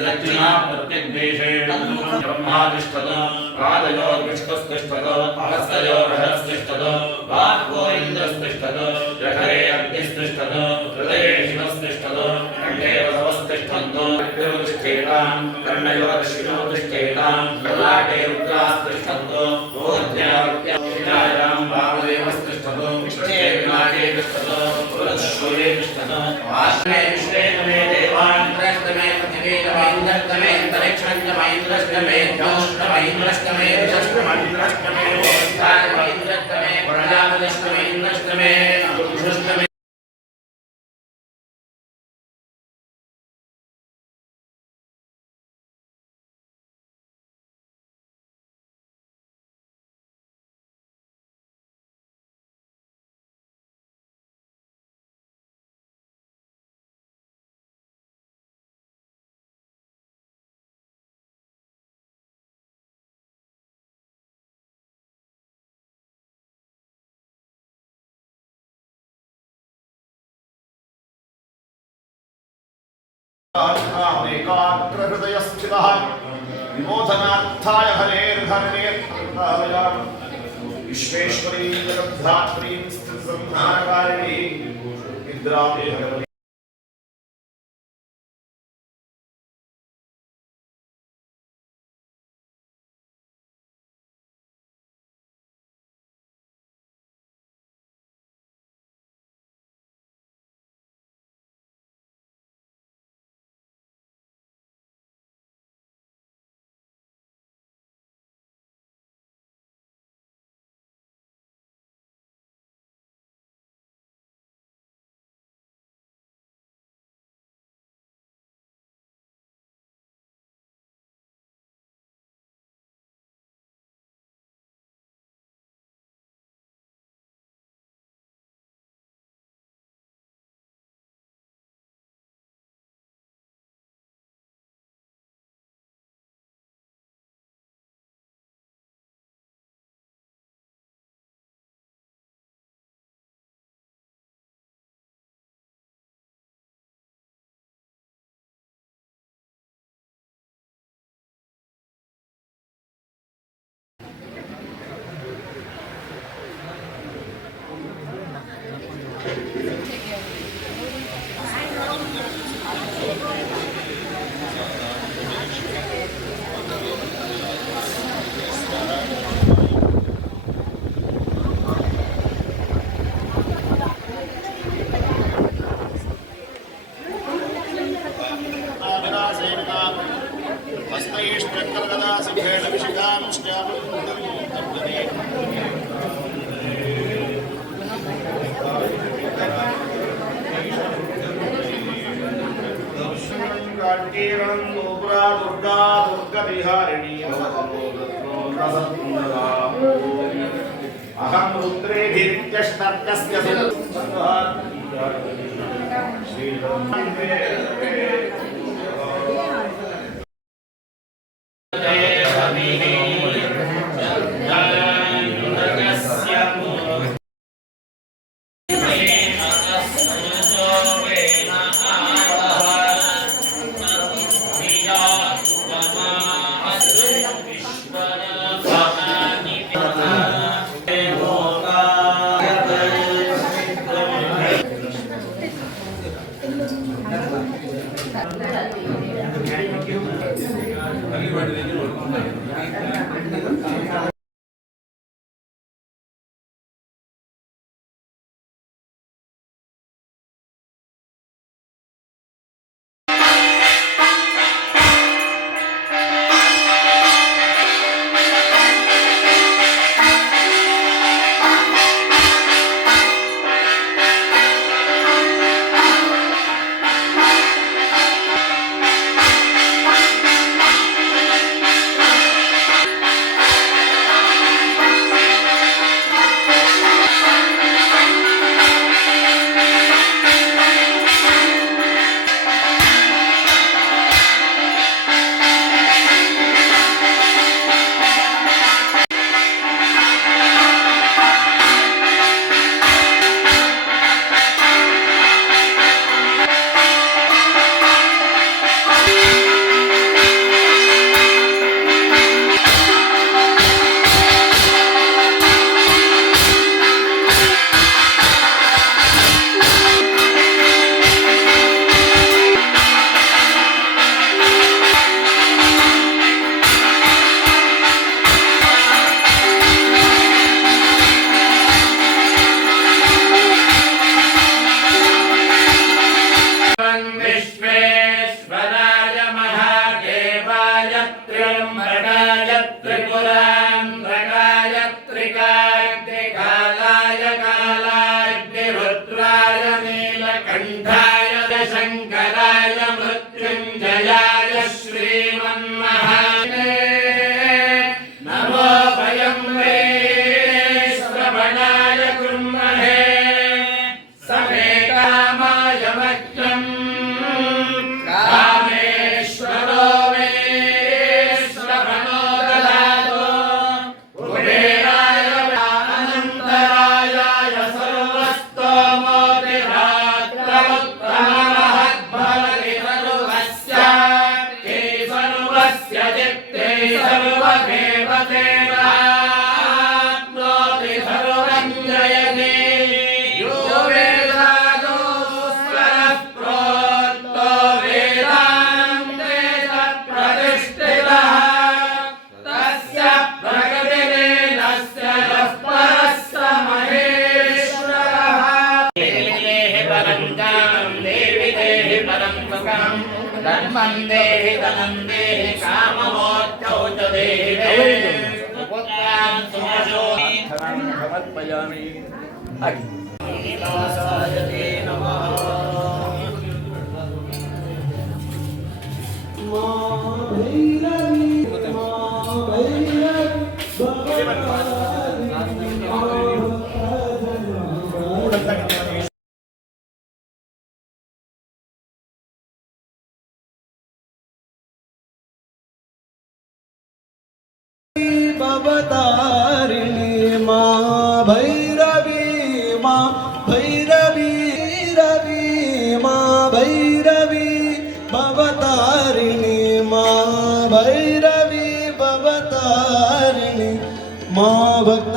प्रत्यग्देशेण ब्रह्मादिष्टद पादयोर्विष्णुस्तिष्ठद हस्तयोर्हरस्तिष्ठद बाह्वो इन्द्रस्तिष्ठद जठरे अग्निस्तिष्ठद हृदये शिवस्तिष्ठद कण्ठे वसवस्तिष्ठन्तो तिष्ठेतां कर्णयोर्शिरो तिष्ठेतां ललाटे रुद्रास्तिष्ठन्तो ऊर्ध्यायां वामदेवस्तिष्ठद विष्णे विनाटे तिष्ठद पुरश्शूरे तिष्ठद आश्रमे विश्वेनमे देवान् प्रष्टमे इंद्रस्तमे अंतरिक्षंतमे इंद्रस्तमे ज्योष्णमे इंद्रस्तमे जष्टमे इंद्रस्तमे प्रजापतिस्तमे इंद्रस्तमे दुष्टमे एकाग्रहृदयस्थितः विमोचनार्थाय हरेर्हरेर्हरेर् विश्वेश्वरी जगद्धात्रीं स्थितिसंहारकारिणी निद्रां भगवती दुर्गा दुर्गविहारिणी अहं रुद्रेभिर्त्यष्टस्य कंठाय शंकराय मृत्युंजयाय श्रीमन्महाने नमो भयं वे श्रवणाय कुर्महे समे कामाय मह्यं कामेश्वरो मे श्रवणो ददातु कुबेराय अनन्तराय सर्वस्तोमोतिरात्रमुत्तममहद्भवति सर्वस्य ते सर्वस्य चित्ते सर्वमेव तेनाप्नोति सर्वं जयते यो वेदादो स्वरः प्रोक्तो वेदान्ते तत्प्रतिष्ठितः तस्य प्रगतिरेनस्य यः परः स महेश्वरः देहि परं ज्ञानं देवि देहि परं सुखं धर्मं देहि धनं देहि काममोक्षौ च देहि पुत्रान् सुमशो समर्पयामि अग्निवासाय ते नमः भवतारिणी माँ भैरवी माँ भैरवी रवि माँ भैरवी भवतारिणी माँ भैरवी भवतारिणी माँ भक्त